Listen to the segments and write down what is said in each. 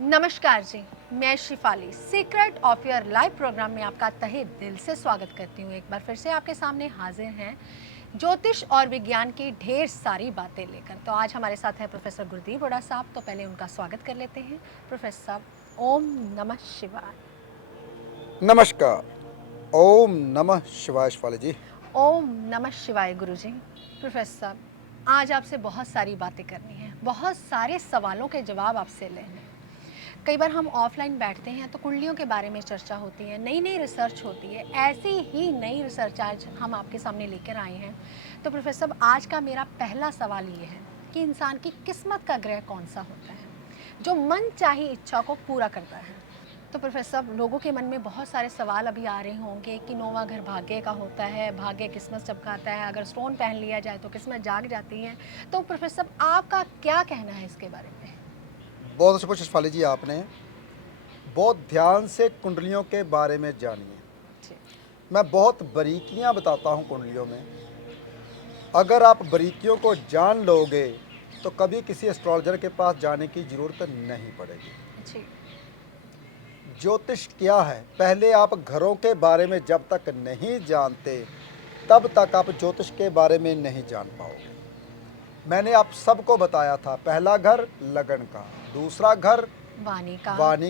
नमस्कार जी, मैं Shifali secret of your life program में आपका तहे दिल से स्वागत करती हूँ। एक बार फिर से आपके सामने हाजिर हैं ज्योतिष और विज्ञान की ढेर सारी बातें लेकर। तो आज हमारे साथ है प्रोफेसर गुरदीप हुड्डा साहब। तो पहले उनका स्वागत कर लेते हैं। प्रोफेसर साहब, ओम नमः शिवाय। नमस्कार। ओम नमः शिवाय शिवाली जी। ओम नमः शिवाय गुरुजी। प्रोफेसर साहब, आज आपसे बहुत सारी बातें करनी है, बहुत सारे सवालों के जवाब आपसे लेने हैं। कई बार हम ऑफलाइन बैठते हैं तो कुंडलियों के बारे में चर्चा होती है, नई नई रिसर्च होती है। ऐसी ही नई रिसर्च आज हम आपके सामने लेकर आए हैं। तो प्रोफेसर साहब, आज का मेरा पहला सवाल ये है कि इंसान की किस्मत का ग्रह कौन सा होता है जो मन चाही इच्छा को पूरा करता है। तो प्रोफेसर साहब, लोगों के मन में बहुत सारे सवाल अभी आ रहे होंगे कि नौवां घर भाग्य का होता है, भाग्य किस्मत चमकाता है, अगर स्टोन पहन लिया जाए तो किस्मत जाग जाती है। तो प्रोफेसर साहब, आपका क्या कहना है इसके बारे में? बहुत अच्छा पूछा शिवाली जी आपने। बहुत ध्यान से कुंडलियों के बारे में जानिए। जी। मैं बहुत बारीकियां बताता हूं कुंडलियों में। अगर आप बारीकियों को जान लोगे तो कभी किसी एस्ट्रोलॉजर के पास जाने की ज़रूरत नहीं पड़ेगी। जी। ज्योतिष क्या है, पहले आप घरों के बारे में जब तक नहीं जानते तब तक आप ज्योतिष के बारे में नहीं जान पाओगे। मैंने आप सबको बताया था, पहला घर लगन का, दूसरा घर वाणी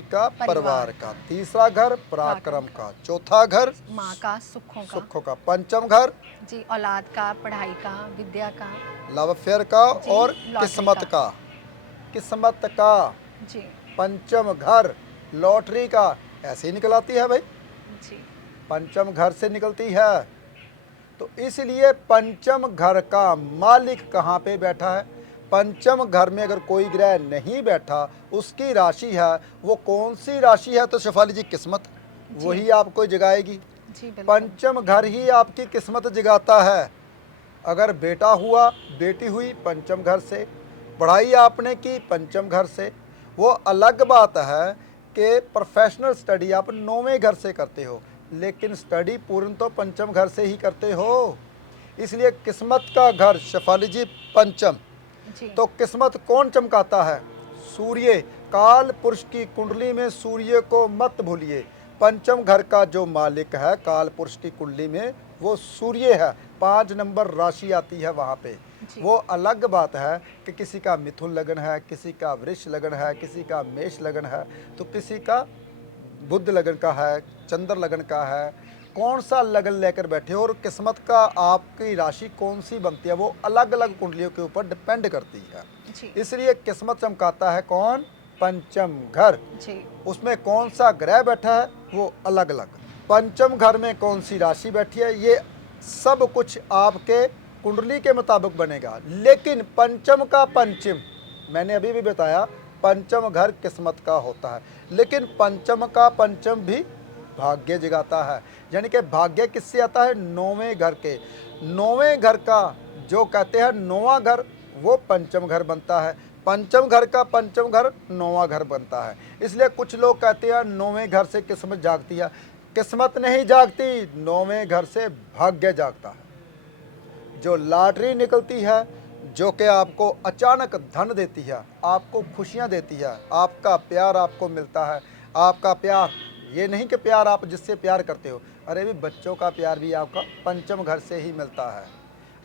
का, परिवार का, तीसरा घर पराक्रम का, चौथा घर माँ का, सुखों का। सुखों का, पंचम घर जी, औलाद का, पढ़ाई का, विद्या का। लव अफेयर का जी, और लॉटरी किस्मत का। किस्मत का। जी। पंचम घर लॉटरी का। ऐसे ही निकल आती है भाई, जी। पंचम घर से निकलती है। तो इसलिए पंचम घर का मालिक कहाँ पे बैठा है? पंचम घर में अगर कोई ग्रह नहीं बैठा, उसकी राशि है, वो कौन सी राशि है? तो शेफाली जी, किस्मत। जी। वही आपको जगाएगी। जी, बिल्कुल। पंचम घर ही आपकी किस्मत जगाता है। अगर बेटा हुआ, बेटी हुई, पंचम घर से। पढ़ाई आपने की, पंचम घर से। वो अलग बात है कि प्रोफेशनल स्टडी आप नौवें घर से करते हो, लेकिन स्टडी पूर्ण तो पंचम घर से ही करते हो। इसलिए किस्मत का घर शेफाली जी पंचम। जी। तो किस्मत कौन चमकाता है? सूर्य। काल पुरुष की कुंडली में सूर्य को मत भूलिए। पंचम घर का जो मालिक है काल पुरुष की कुंडली में, वो सूर्य है। 5 नंबर राशि आती है वहाँ पे। जी। वो अलग बात है कि किसी का मिथुन लगन है, किसी का वृष लगन है, किसी का मेष लगन है, तो किसी का बुध लगन का है, चंद्र लगन का है। कौन सा लगन लेकर बैठे हो और किस्मत का आपकी राशि कौन सी बनती है, वो अलग अलग कुंडलियों के ऊपर डिपेंड करती है। जी। इसलिए किस्मत चमकाता है कौन? पंचम घर। जी। उसमें कौन सा ग्रह बैठा है वो अलग अलग। पंचम घर में कौन सी राशि बैठी है, ये सब कुछ आपके कुंडली के मुताबिक बनेगा। लेकिन पंचम का पंचम, मैंने अभी भी बताया, पंचम घर किस्मत का होता है, लेकिन पंचम का पंचम भी भाग्य जगाता है। यानी कि भाग्य किससे आता है? नौवें घर के। नौवें घर का जो कहते हैं नौवां घर, वो पंचम घर बनता है। पंचम घर का पंचम घर नौवां घर बनता है। इसलिए कुछ लोग कहते हैं नौवें घर से किस्मत जागती है। किस्मत नहीं जागती, नौवें घर से भाग्य जागता है। जो लॉटरी निकलती है, जो कि आपको अचानक धन देती है, आपको खुशियां देती है, आपका प्यार आपको मिलता है। आपका प्यार, ये नहीं कि प्यार आप जिससे प्यार करते हो, अरे भी बच्चों का प्यार भी आपका पंचम घर से ही मिलता है।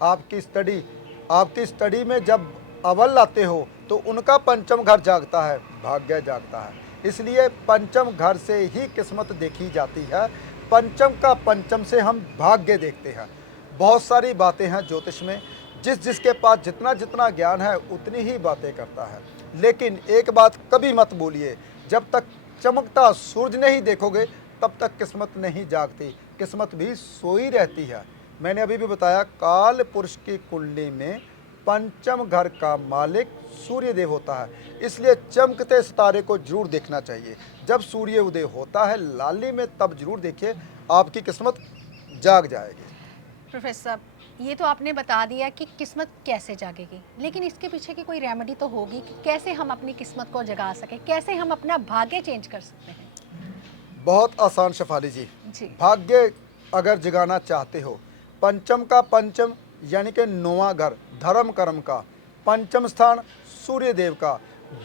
आपकी स्टडी में जब अव्वल आते हो तो उनका पंचम घर जागता है, भाग्य जागता है। इसलिए पंचम घर से ही किस्मत देखी जाती है। पंचम का पंचम से हम भाग्य देखते हैं। बहुत सारी बातें हैं ज्योतिष में, जिसके पास जितना जितना ज्ञान है उतनी ही बातें करता है। लेकिन एक बात कभी मत भूलिए, जब तक चमकता सूरज नहीं देखोगे तब तक किस्मत नहीं जागती, किस्मत भी सोई रहती है। मैंने अभी भी बताया, काल पुरुष की कुंडली में पंचम घर का मालिक सूर्य देव होता है। इसलिए चमकते सितारे को जरूर देखना चाहिए। जब सूर्य उदय होता है लाली में, तब जरूर देखिए, आपकी किस्मत जाग जाएगी। प्रोफेसर साहब, ये तो आपने बता दिया कि किस्मत कैसे जागेगी, लेकिन इसके पीछे की कोई रेमेडी तो होगी कि कैसे हम अपनी किस्मत को जगा सकें, कैसे हम अपना भाग्य चेंज कर सकते हैं। बहुत आसान शेफाली जी। जी। भाग्य अगर जगाना चाहते हो, पंचम का पंचम यानी कि नौवां घर धर्म कर्म का, पंचम स्थान सूर्य देव का।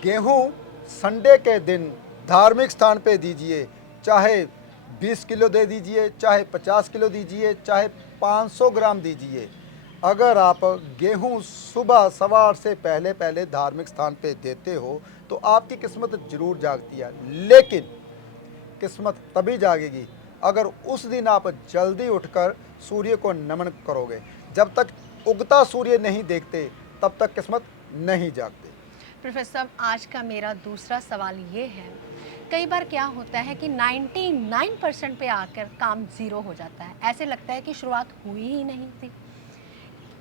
गेहूं संडे के दिन धार्मिक स्थान पे दीजिए, चाहे 20 किलो दे दीजिए, चाहे 50 किलो दीजिए, चाहे 500 ग्राम दीजिए। अगर आप गेहूं सुबह सवार से पहले पहले धार्मिक स्थान पे देते हो तो आपकी किस्मत जरूर जागती है, लेकिन किस्मत तभी जागेगी अगर उस दिन आप जल्दी उठकर सूर्य को नमन करोगे। जब तक उगता सूर्य नहीं देखते तब तक किस्मत नहीं जागती। प्रोफेसर साहब, आज का मेरा दूसरा सवाल ये है, कई बार क्या होता है कि 99% पे आकर काम ज़ीरो हो जाता है, ऐसे लगता है कि शुरुआत हुई ही नहीं थी।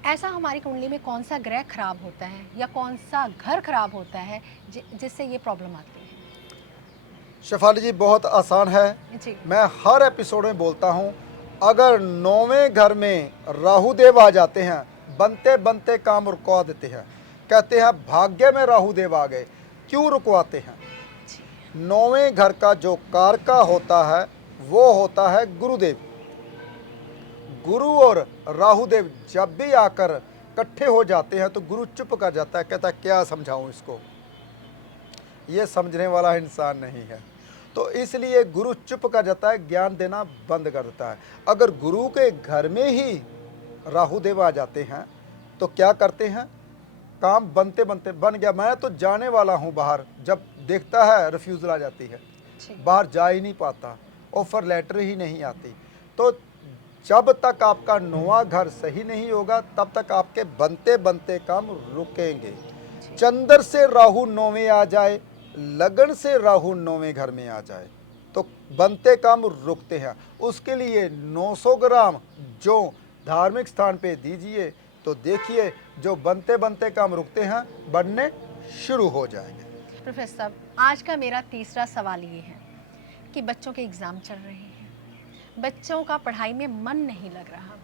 ऐसा हमारी कुंडली में कौन सा ग्रह खराब होता है या कौन सा घर खराब होता है जिससे ये प्रॉब्लम आती है? शेफाली जी, बहुत आसान है। जी। मैं हर एपिसोड में बोलता हूँ, अगर 9वें घर में राहु देव आ जाते हैं, बनते बनते काम रुकवा देते हैं। कहते हैं भाग्य में राहु देव आ गए, क्यों रुकवाते हैं? 9वें घर का जो कारका होता है वो होता है गुरुदेव। गुरु और राहु देव जब भी आकर इकट्ठे हो जाते हैं तो गुरु चुप कर जाता है, कहता है क्या समझाऊं इसको, ये समझने वाला इंसान नहीं है। तो इसलिए गुरु चुप कर जाता है, ज्ञान देना बंद कर देता है। अगर गुरु के घर में ही राहु देव आ जाते हैं तो क्या करते हैं, काम बनते बनते बन गया, मैं तो जाने वाला हूँ बाहर, जब देखता है रिफ्यूज़ल आ जाती है, बाहर जा ही नहीं पाता, ऑफर लेटर ही नहीं आती। तो जब तक आपका 9वां घर सही नहीं होगा तब तक आपके बनते बनते काम रुकेंगे। चंद्र से राहु 9वें आ जाए, लगन से राहु 9वें घर में आ जाए तो बनते काम रुकते हैं। उसके लिए 900 ग्राम जो धार्मिक स्थान पे दीजिए तो देखिए जो बनते बनते काम रुकते हैं बनने शुरू हो जाएंगे। प्रोफेसर साहब, आज का मेरा तीसरा सवाल ये है कि बच्चों के एग्ज़ाम चल रहे हैं, बच्चों का पढ़ाई में मन नहीं लग रहा।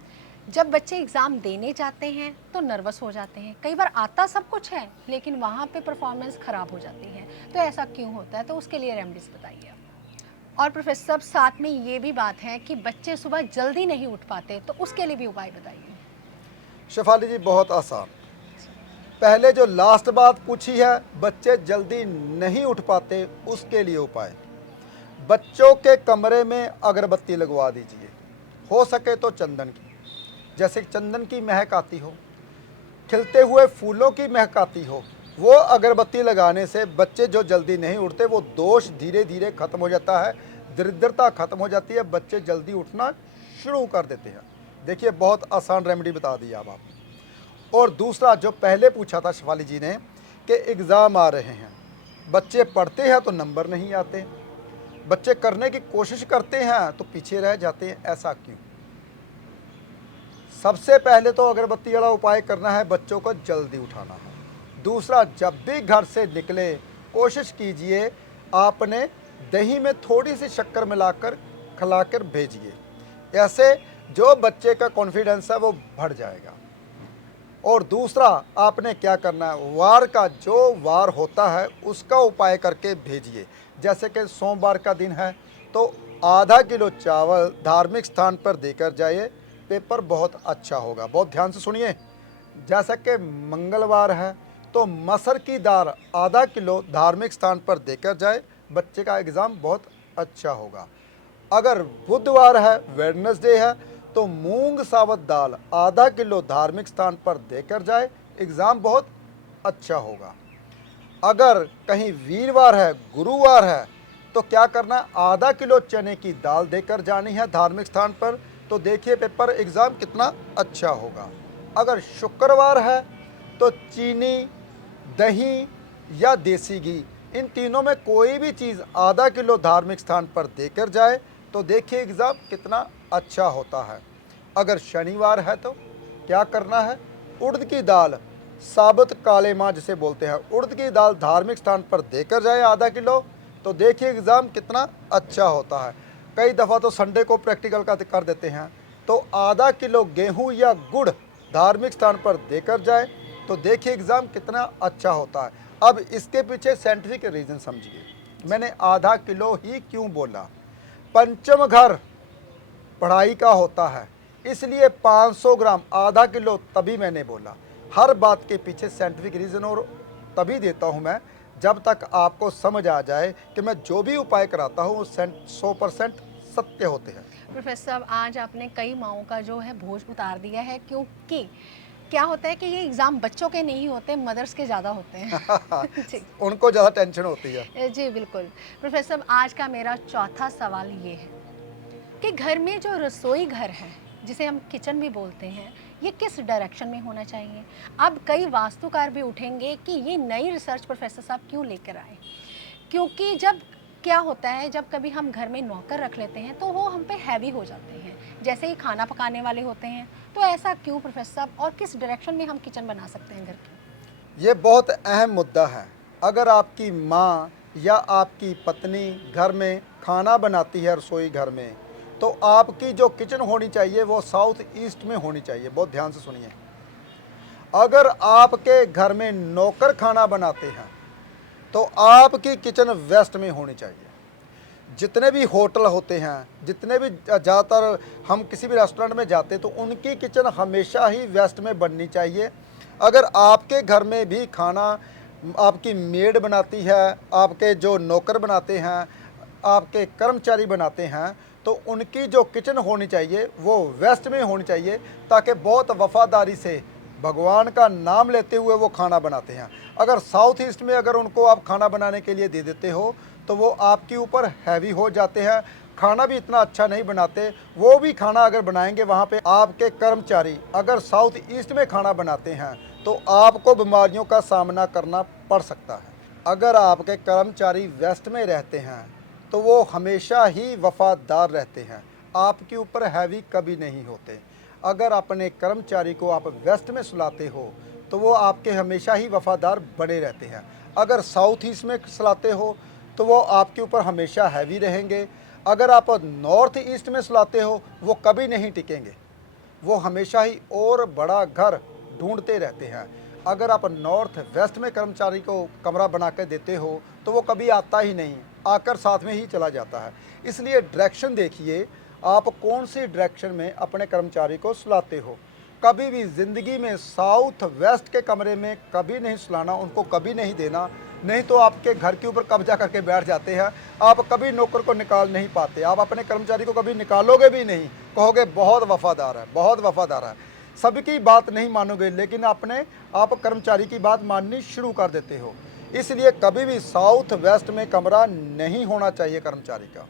जब बच्चे एग्ज़ाम देने जाते हैं तो नर्वस हो जाते हैं, कई बार आता सब कुछ है लेकिन वहाँ पे परफॉर्मेंस ख़राब हो जाती है। तो ऐसा क्यों होता है? तो उसके लिए रेमेडीज़ बताइए आप। और प्रोफेसर साहब, साथ में ये भी बात है कि बच्चे सुबह जल्दी नहीं उठ पाते, तो उसके लिए भी उपाय बताइए। शेफाली जी, बहुत आसान। पहले जो लास्ट बात पूछी है, बच्चे जल्दी नहीं उठ पाते, उसके लिए उपाय, बच्चों के कमरे में अगरबत्ती लगवा दीजिए, हो सके तो चंदन की, जैसे चंदन की महक आती हो, खिलते हुए फूलों की महक आती हो। वो अगरबत्ती लगाने से बच्चे जो जल्दी नहीं उठते वो दोष धीरे धीरे खत्म हो जाता है, दरिद्रता खत्म हो जाती है, बच्चे जल्दी उठना शुरू कर देते हैं। देखिए, बहुत आसान रेमेडी बता दी आप। और दूसरा जो पहले पूछा था शिफाली जी ने कि एग्ज़ाम आ रहे हैं, बच्चे पढ़ते हैं तो नंबर नहीं आते, बच्चे करने की कोशिश करते हैं तो पीछे रह जाते हैं, ऐसा क्यों? सबसे पहले तो अगरबत्ती वाला उपाय करना है, बच्चों को जल्दी उठाना है। दूसरा, जब भी घर से निकले कोशिश कीजिए आपने दही में थोड़ी सी शक्कर मिलाकर खिलाकर भेजिए, ऐसे जो बच्चे का कॉन्फिडेंस है वो बढ़ जाएगा। और दूसरा, आपने क्या करना है, वार का जो वार होता है उसका उपाय करके भेजिए। जैसे कि सोमवार का दिन है तो आधा किलो चावल धार्मिक स्थान पर देकर जाइए, पेपर बहुत अच्छा होगा। बहुत ध्यान से सुनिए। जैसा कि मंगलवार है तो मसर की दाल आधा किलो धार्मिक स्थान पर देकर जाए, बच्चे का एग्ज़ाम बहुत अच्छा होगा। अगर बुधवार है, वेडनेसडे है, तो मूंग साबुत दाल आधा किलो धार्मिक स्थान पर देकर जाए, एग्ज़ाम बहुत अच्छा होगा। अगर कहीं वीरवार है, गुरुवार है, तो क्या करना है, आधा किलो चने की दाल देकर जानी है धार्मिक स्थान पर, तो देखिए पेपर एग्ज़ाम कितना अच्छा होगा। अगर शुक्रवार है तो चीनी, दही या देसी घी, इन तीनों में कोई भी चीज़ आधा किलो धार्मिक स्थान पर देकर जाए तो देखिए एग्ज़ाम कितना अच्छा होता है। अगर शनिवार है तो क्या करना है, उड़द की दाल, साबुत काले माँ जिसे बोलते हैं, उड़द की दाल धार्मिक स्थान पर देकर जाए आधा किलो, तो देखिए एग्ज़ाम कितना अच्छा होता है। कई दफ़ा तो संडे को प्रैक्टिकल का कर देते हैं, तो आधा किलो गेहूं या गुड़ धार्मिक स्थान पर देकर जाए तो देखिए एग्ज़ाम कितना अच्छा होता है। अब इसके पीछे साइंटिफिक रीज़न समझिए, मैंने आधा किलो ही क्यों बोला। पंचम घर पढ़ाई का होता है, इसलिए 500 ग्राम आधा किलो तभी मैंने बोला। हर बात के पीछे साइंटिफिक रीज़न और तभी देता हूँ मैं जब तक आपको समझ आ जाए कि मैं जो भी उपाय कराता हूँ वो 100% सत्य होते हैं। प्रोफेसर साहब, आज आपने कई माओं का जो है बोझ उतार दिया है, क्योंकि क्या होता है कि ये एग्ज़ाम बच्चों के नहीं होते, मदर्स के ज़्यादा होते हैं। जी। उनको ज़्यादा टेंशन होती है। जी बिल्कुल। प्रोफेसर साहब, आज का मेरा चौथा सवाल ये है कि घर में जो रसोई घर है, जिसे हम किचन भी बोलते हैं, ये किस डायरेक्शन में होना चाहिए? अब कई वास्तुकार भी उठेंगे कि ये नई रिसर्च प्रोफेसर साहब क्यों लेकर आए? क्योंकि जब क्या होता है, जब कभी हम घर में नौकर रख लेते हैं तो वो हम पे हैवी हो जाते हैं, जैसे ही खाना पकाने वाले होते हैं। तो ऐसा क्यों प्रोफेसर साहब, और किस डायरेक्शन में हम किचन बना सकते हैं घर की? ये बहुत अहम मुद्दा है। अगर आपकी माँ या आपकी पत्नी घर में खाना बनाती है रसोई घर में, तो आपकी जो किचन होनी चाहिए वो साउथ ईस्ट में होनी चाहिए। बहुत ध्यान से सुनिए। अगर आपके घर में नौकर खाना बनाते हैं तो आपकी किचन वेस्ट में होनी चाहिए। जितने भी होटल होते हैं, जितने भी ज़्यादातर हम किसी भी रेस्टोरेंट में जाते हैं तो उनकी किचन हमेशा ही वेस्ट में बननी चाहिए। अगर आपके घर में भी खाना आपकी मेड बनाती है, आपके जो नौकर बनाते हैं, आपके कर्मचारी बनाते हैं, तो उनकी जो किचन होनी चाहिए वो वेस्ट में होनी चाहिए, ताकि बहुत वफादारी से भगवान का नाम लेते हुए वो खाना बनाते हैं। अगर साउथ ईस्ट में अगर उनको आप खाना बनाने के लिए दे देते हो तो वो आपके ऊपर हैवी हो जाते हैं, खाना भी इतना अच्छा नहीं बनाते। वो भी खाना अगर बनाएंगे वहाँ पे आपके कर्मचारी अगर साउथ ईस्ट में खाना बनाते हैं तो आपको बीमारियों का सामना करना पड़ सकता है। अगर आपके कर्मचारी वेस्ट में रहते हैं तो वो हमेशा ही वफादार रहते हैं, आपके ऊपर हैवी कभी नहीं होते। अगर अपने कर्मचारी को आप वेस्ट में सुलाते हो तो वो आपके हमेशा ही वफादार बने रहते हैं। अगर साउथ ईस्ट में सुलाते हो तो वो आपके ऊपर हमेशा हैवी रहेंगे। अगर आप नॉर्थ ईस्ट में सुलाते हो वो कभी नहीं टिकेंगे, वो हमेशा ही और बड़ा घर ढूंढते रहते हैं। अगर आप नॉर्थ वेस्ट में कर्मचारी को कमरा बना कर देते हो तो वो कभी आता ही नहीं, आकर साथ में ही चला जाता है। इसलिए डायरेक्शन देखिए, आप कौन सी डायरेक्शन में अपने कर्मचारी को सुलाते हो। कभी भी ज़िंदगी में साउथ वेस्ट के कमरे में कभी नहीं सुलाना, उनको कभी नहीं देना, नहीं तो आपके घर के ऊपर कब्जा करके बैठ जाते हैं। आप कभी नौकर को निकाल नहीं पाते, आप अपने कर्मचारी को कभी निकालोगे भी नहीं, कहोगे बहुत वफादार है, बहुत वफादार है। सबकी बात नहीं मानोगे, लेकिन आप कर्मचारी की बात माननी शुरू कर देते हो। इसलिए कभी भी साउथ वेस्ट में कमरा नहीं होना चाहिए कर्मचारी का।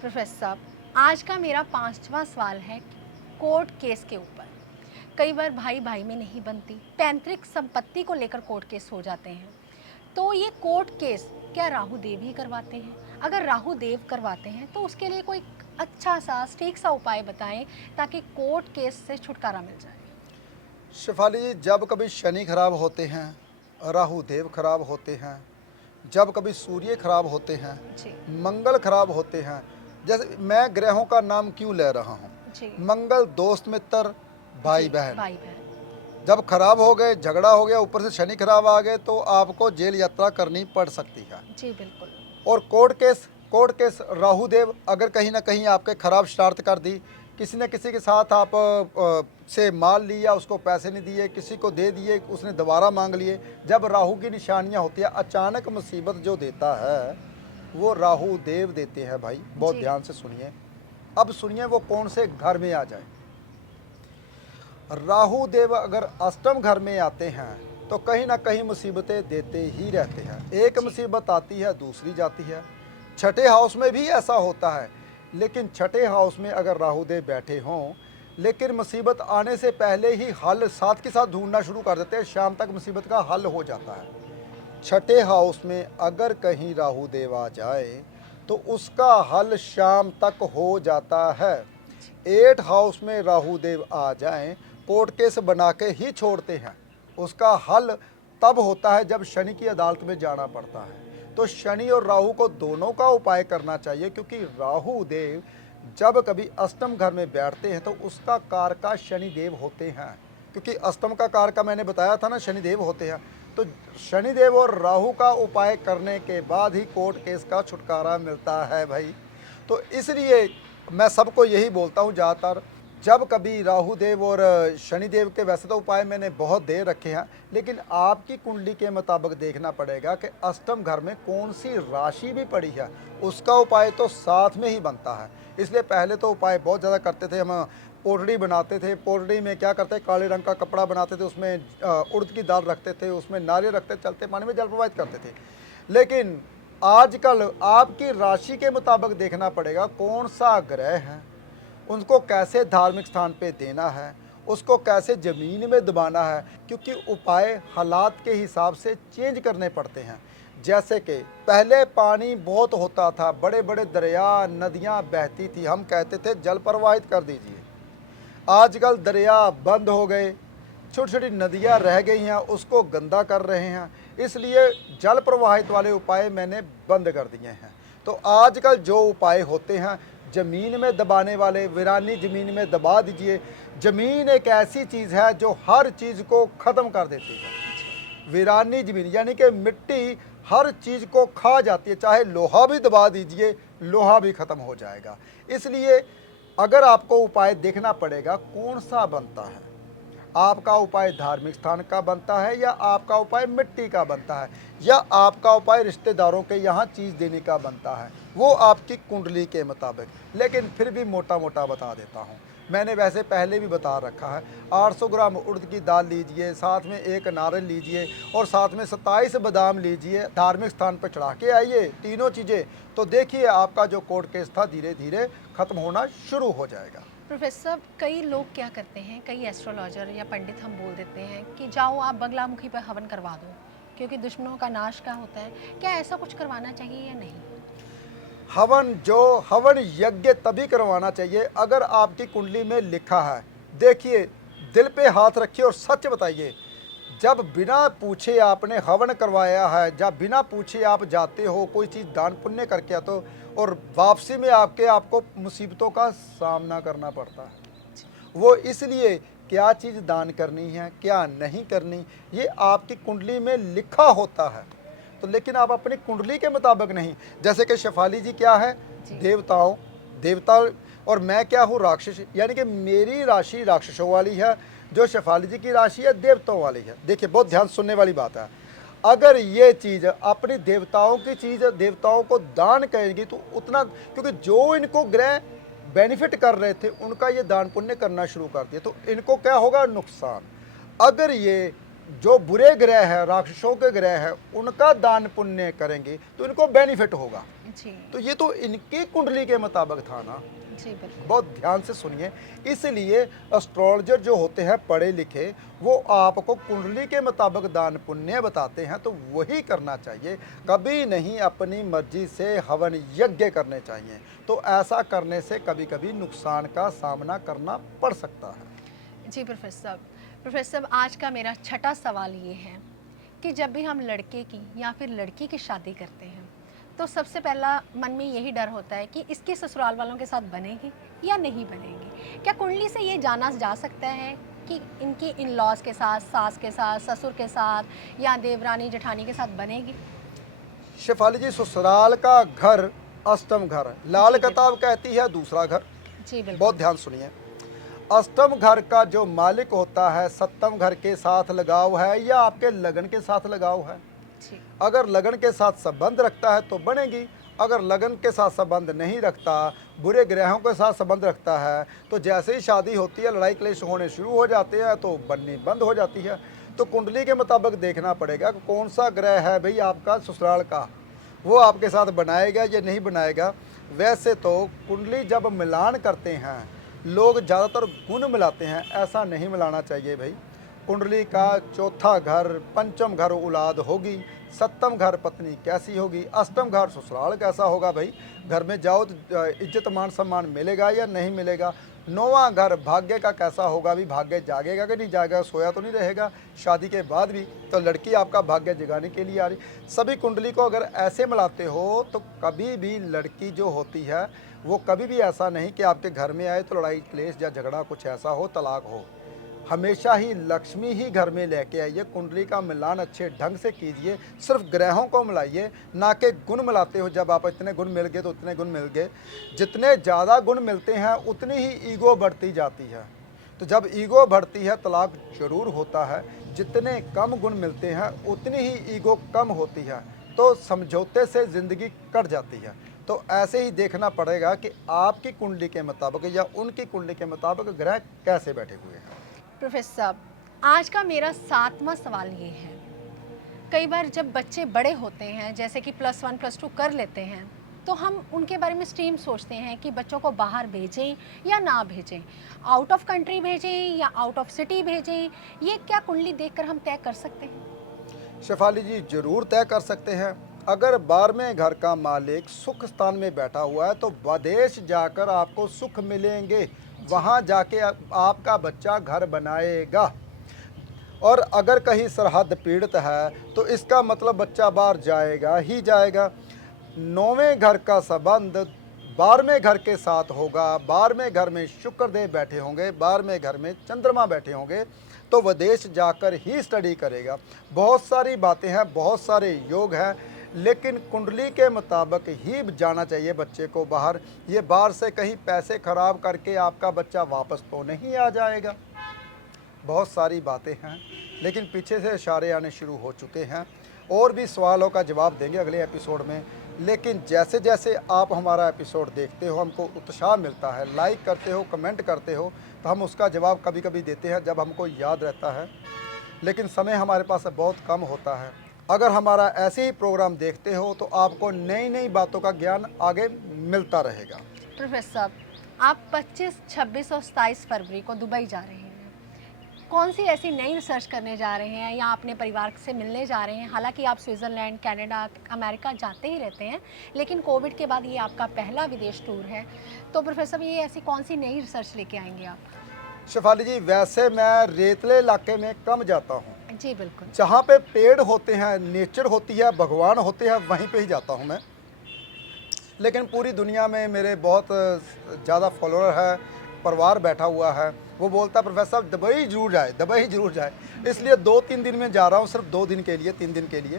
प्रोफेसर साहब, आज का मेरा पांचवा सवाल है कोर्ट केस के ऊपर। कई बार भाई भाई में नहीं बनती, पैतृक संपत्ति को लेकर कोर्ट केस हो जाते हैं। तो ये कोर्ट केस क्या राहु देव ही करवाते हैं? अगर राहु देव करवाते हैं तो उसके लिए कोई अच्छा सा ठीक सा उपाय बताएं ताकि कोर्ट केस से छुटकारा मिल जाए। शेफाली जी, जब कभी शनि खराब होते हैं, राहु देव खराब होते हैं, जब कभी सूर्य खराब होते हैं, जी मंगल खराब होते हैं। जैसे मैं ग्रहों का नाम क्यों ले रहा हूँ, जी मंगल दोस्त मित्र भाई जी, बहन भाई बहन। जब खराब हो गए, झगड़ा हो गया, ऊपर से शनि खराब आ गए तो आपको जेल यात्रा करनी पड़ सकती है। जी बिल्कुल। और कोर्ट केस राहु देव अगर कहीं ना कहीं आपके खराब स्टार्ट कर दी, किसी न किसी के साथ आप से माल लिया, उसको पैसे नहीं दिए, किसी को दे दिए, उसने दोबारा मांग लिए। जब राहु की निशानियां होती है, अचानक मुसीबत जो देता है वो राहु देव देते हैं भाई। बहुत जी। ध्यान से सुनिए। अब सुनिए वो कौन से घर में आ जाए। राहु देव अगर अष्टम घर में आते हैं तो कहीं ना कहीं मुसीबतें देते ही रहते हैं। एक जी। मुसीबत आती है, दूसरी जाती है। छठे हाउस में भी ऐसा होता है, लेकिन छठे हाउस में अगर राहु देव बैठे हों, लेकिन मुसीबत आने से पहले ही हल साथ के साथ ढूंढना शुरू कर देते हैं, शाम तक मुसीबत का हल हो जाता है। छठे हाउस में अगर कहीं राहु देव आ जाए तो उसका हल शाम तक हो जाता है। 8 हाउस में राहु देव आ जाएं, कोर्ट केस बना के ही छोड़ते हैं। उसका हल तब होता है जब शनि की अदालत में जाना पड़ता है। तो शनि और राहु को दोनों का उपाय करना चाहिए, क्योंकि राहु देव जब कभी अष्टम घर में बैठते हैं तो उसका कारका शनि देव होते हैं। क्योंकि अष्टम का कारका मैंने बताया था ना, शनि देव होते हैं। तो शनि देव और राहु का उपाय करने के बाद ही कोर्ट केस का छुटकारा मिलता है भाई। तो इसलिए मैं सबको यही बोलता हूँ ज़्यादातर जब कभी राहु देव और शनि देव के वैसे तो उपाय मैंने बहुत देर रखे हैं, लेकिन आपकी कुंडली के मुताबिक देखना पड़ेगा कि अष्टम घर में कौन सी राशि भी पड़ी है, उसका उपाय तो साथ में ही बनता है। इसलिए पहले तो उपाय बहुत ज़्यादा करते थे हम। पोटड़ी बनाते थे, पोटड़ी में क्या करते, काले रंग का कपड़ा बनाते थे, उसमें उड़द की दाल रखते थे, उसमें नारियल रखते, चलते पानी में जल प्रवाहित करते थे। लेकिन आजकल आपकी राशि के मुताबिक देखना पड़ेगा कौन सा ग्रह है, उनको कैसे धार्मिक स्थान पे देना है, उसको कैसे ज़मीन में दबाना है, क्योंकि उपाय हालात के हिसाब से चेंज करने पड़ते हैं। जैसे कि पहले पानी बहुत होता था, बड़े बड़े दरिया नदियाँ बहती थी, हम कहते थे जल प्रवाहित कर दीजिए। आजकल दरिया बंद हो गए, छोटी छोटी नदियाँ रह गई हैं, उसको गंदा कर रहे हैं, इसलिए जल प्रवाहित वाले उपाय मैंने बंद कर दिए हैं। तो आजकल जो उपाय होते हैं ज़मीन में दबाने वाले, वीरानी ज़मीन में दबा दीजिए। ज़मीन एक ऐसी चीज़ है जो हर चीज़ को ख़त्म कर देती है। वीरानी ज़मीन यानी कि मिट्टी हर चीज़ को खा जाती है, चाहे लोहा भी दबा दीजिए, लोहा भी ख़त्म हो जाएगा। इसलिए अगर आपको उपाय देखना पड़ेगा कौन सा बनता है, आपका उपाय धार्मिक स्थान का बनता है या आपका उपाय मिट्टी का बनता है या आपका उपाय रिश्तेदारों के यहाँ चीज़ देने का बनता है, वो आपकी कुंडली के मुताबिक। लेकिन फिर भी मोटा मोटा बता देता हूँ, मैंने वैसे पहले भी बता रखा है। 800 ग्राम उड़द की दाल लीजिए, साथ में एक नारियल लीजिए और साथ में 27 बादाम लीजिए, धार्मिक स्थान पर चढ़ा के आइए तीनों चीज़ें, तो देखिए आपका जो कोर्ट केस था धीरे धीरे ख़त्म होना शुरू हो जाएगा। प्रोफेसर साहब, कई लोग क्या करते हैं, कई एस्ट्रोलॉजर या पंडित हम बोल देते हैं कि जाओ आप बगलामुखी पर हवन करवा दो क्योंकि दुश्मनों का नाश का होता है। क्या ऐसा कुछ करवाना चाहिए या नहीं? हवन यज्ञ तभी करवाना चाहिए अगर आपकी कुंडली में लिखा है। देखिए, दिल पे हाथ रखिए और सच बताइए, जब बिना पूछे आपने हवन करवाया है, जब बिना पूछे आप जाते हो कोई चीज़ दान पुण्य करके आते हो और वापसी में आपको मुसीबतों का सामना करना पड़ता है, वो इसलिए क्या चीज़ दान करनी है क्या नहीं करनी ये आपकी कुंडली में लिखा होता है। तो लेकिन आप अपनी कुंडली के मुताबिक नहीं, जैसे कि शेफाली जी क्या है, देवता, और मैं क्या हूँ, राक्षस, यानी कि मेरी राशि राक्षसों वाली है, जो शेफाली जी की राशि है देवताओं वाली है। देखिए, बहुत ध्यान सुनने वाली बात है। अगर ये चीज़ अपनी देवताओं की चीज़ देवताओं को दान करेगी तो उतना, क्योंकि जो इनको ग्रह बेनिफिट कर रहे थे उनका ये दान पुण्य करना शुरू कर दिया, तो इनको क्या होगा, नुकसान। अगर ये जो बुरे ग्रह है, राक्षसों के ग्रह है, उनका दान पुण्य करेंगे तो इनको बेनिफिट होगा। जी तो ये तो इनकी कुंडली के मुताबिक था ना। जी बिल्कुल। बहुत ध्यान से सुनिए। इसलिए एस्ट्रोलॉजर जो होते हैं पढ़े लिखे, वो आपको कुंडली के मुताबिक दान पुण्य बताते हैं, तो वही करना चाहिए। कभी नहीं अपनी मर्जी से हवन यज्ञ करने चाहिए, तो ऐसा करने से कभी कभी नुकसान का सामना करना पड़ सकता है। जी प्रोफेसर साहब, आज का मेरा छठा सवाल ये है कि जब भी हम लड़के की या फिर लड़की की शादी करते हैं तो सबसे पहला मन में यही डर होता है कि इसके ससुराल वालों के साथ बनेगी या नहीं बनेगी। क्या कुंडली से ये जाना जा सकता है कि इनकी इन लॉज के साथ, सास के साथ, ससुर के साथ या देवरानी जेठानी के साथ बनेगी? शेफाली जी, ससुराल का घर अष्टम घर, लाल जी, किताब कहती है दूसरा घर। जी बिल्कुल। बहुत ध्यान सुनिए, अष्टम घर का जो मालिक होता है, सप्तम घर के साथ लगाव है या आपके लगन के साथ लगाव है। जी अगर लगन के साथ संबंध रखता है तो बनेगी, अगर लगन के साथ संबंध नहीं रखता, बुरे ग्रहों के साथ संबंध रखता है, तो जैसे ही शादी होती है लड़ाई क्लेश होने शुरू हो जाते हैं, तो बननी बंद हो जाती है। तो कुंडली के मुताबिक देखना पड़ेगा कि कौन सा ग्रह है भाई आपका ससुराल का, वो आपके साथ बनाएगा या नहीं बनाएगा। वैसे तो कुंडली जब मिलान करते हैं लोग ज़्यादातर गुण मिलाते हैं, ऐसा नहीं मिलाना चाहिए भाई। कुंडली का चौथा घर, पंचम घर औलाद होगी, सप्तम घर पत्नी कैसी होगी, अष्टम घर ससुराल कैसा होगा भाई। घर में जाओ तो इज्जत मान सम्मान मिलेगा या नहीं मिलेगा। नौवां घर भाग्य का कैसा होगा भी, भाग्य जागेगा कि नहीं जागेगा, सोया तो नहीं रहेगा शादी के बाद भी। तो लड़की आपका भाग्य जगाने के लिए आ रही। सभी कुंडली को अगर ऐसे मिलाते हो तो कभी भी लड़की जो होती है वो कभी भी ऐसा नहीं कि आपके घर में आए तो लड़ाई क्लेश या झगड़ा कुछ ऐसा हो, तलाक हो। हमेशा ही लक्ष्मी ही घर में लेके आइए। कुंडली का मिलान अच्छे ढंग से कीजिए, सिर्फ ग्रहों को मिलाइए, ना कि गुण मिलाते हो। जब आप इतने गुण मिल गए तो उतने गुण मिल गए, जितने ज़्यादा गुण मिलते हैं उतनी ही ईगो बढ़ती जाती है। तो जब ईगो बढ़ती है तलाक जरूर होता है, जितने कम गुण मिलते हैं उतनी ही ईगो कम होती है, तो समझौते से ज़िंदगी कट जाती है। तो ऐसे ही देखना पड़ेगा कि आपकी कुंडली के मुताबिक या उनकी कुंडली के मुताबिक ग्रह कैसे बैठे हुए हैं। प्रोफेसर साहब, आज का मेरा 7वां सवाल ये है, कई बार जब बच्चे बड़े होते हैं, जैसे कि +1 +2 कर लेते हैं, तो हम उनके बारे में स्ट्रीम सोचते हैं कि बच्चों को बाहर भेजें या ना भेजें, आउट ऑफ कंट्री भेजें या आउट ऑफ सिटी भेजें, ये क्या कुंडली देखकर हम तय कर सकते हैं? शेफाली जी ज़रूर तय कर सकते हैं। अगर 12वें घर का मालिक सुख स्थान में बैठा हुआ है तो विदेश जाकर आपको सुख मिलेंगे, वहाँ जाके आपका बच्चा घर बनाएगा। और अगर कहीं सरहद पीड़ित है तो इसका मतलब बच्चा बाहर जाएगा ही जाएगा। 9वें घर का संबंध 12वें घर के साथ होगा। 12वें घर में शुक्रदेव बैठे होंगे, 12वें घर में चंद्रमा बैठे होंगे, तो विदेश जाकर ही स्टडी करेगा। बहुत सारी बातें हैं, बहुत सारे योग हैं, लेकिन कुंडली के मुताबिक ही जाना चाहिए बच्चे को बाहर। ये बाहर से कहीं पैसे खराब करके आपका बच्चा वापस तो नहीं आ जाएगा। बहुत सारी बातें हैं, लेकिन पीछे से इशारे आने शुरू हो चुके हैं। और भी सवालों का जवाब देंगे अगले एपिसोड में। लेकिन जैसे जैसे आप हमारा एपिसोड देखते हो, हमको उत्साह मिलता है, लाइक करते हो, कमेंट करते हो, तो हम उसका जवाब कभी कभी देते हैं जब हमको याद रहता है। लेकिन समय हमारे पास बहुत कम होता है। अगर हमारा ऐसे ही प्रोग्राम देखते हो तो आपको नई नई बातों का ज्ञान आगे मिलता रहेगा। प्रोफेसर साहब, आप 25, 26 और 27 फरवरी को दुबई जा रहे हैं, कौन सी ऐसी नई रिसर्च करने जा रहे हैं या अपने परिवार से मिलने जा रहे हैं? हालांकि आप स्विट्ज़रलैंड, कनाडा, अमेरिका जाते ही रहते हैं, लेकिन कोविड के बाद ये आपका पहला विदेश टूर है, तो प्रोफेसर ये ऐसी कौन सी नई रिसर्च लेके आएंगे आप? शेफाली जी, वैसे मैं रेतले इलाके में कम जाता हूँ। जी बिल्कुल। जहाँ पे पेड़ होते हैं, नेचर होती है, भगवान होते हैं, वहीं पे ही जाता हूँ मैं। लेकिन पूरी दुनिया में मेरे बहुत ज़्यादा फॉलोअर है, परिवार बैठा हुआ है, वो बोलता है प्रोफेसर साहब दुबई जरूर जाए, दुबई जरूर जाए। इसलिए 2-3 दिन में जा रहा हूँ, सिर्फ 2 दिन के लिए, 3 दिन के लिए।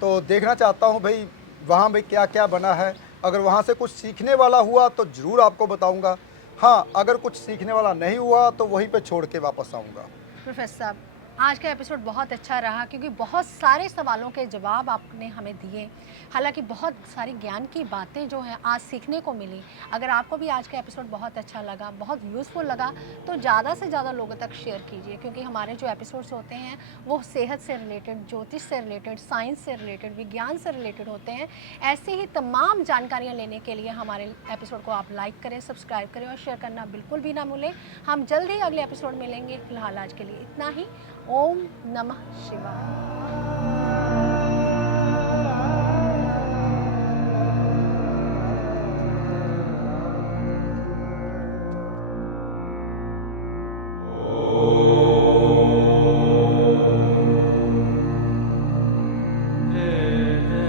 तो देखना चाहता हूँ भाई वहाँ भाई क्या क्या बना है। अगर वहाँ से कुछ सीखने वाला हुआ तो ज़रूर आपको बताऊँगा। हाँ, अगर कुछ सीखने वाला नहीं हुआ तो वहीं पे छोड़ के वापस आऊँगा। प्रोफेसर साहब, आज का एपिसोड बहुत अच्छा रहा क्योंकि बहुत सारे सवालों के जवाब आपने हमें दिए। हालांकि बहुत सारी ज्ञान की बातें जो हैं आज सीखने को मिली। अगर आपको भी आज का एपिसोड बहुत अच्छा लगा, बहुत यूज़फुल लगा, तो ज़्यादा से ज़्यादा लोगों तक शेयर कीजिए, क्योंकि हमारे जो एपिसोड्स होते हैं वो सेहत से रिलेटेड, ज्योतिष से रिलेटेड, साइंस से रिलेटेड, विज्ञान से रिलेटेड होते हैं। ऐसे ही तमाम जानकारियाँ लेने के लिए हमारे एपिसोड को आप लाइक करें, सब्सक्राइब करें और शेयर करना बिल्कुल भी ना भूलें। हम जल्द ही अगले एपिसोड में मिलेंगे। फिलहाल आज के लिए इतना ही। ओम नमः शिवाय।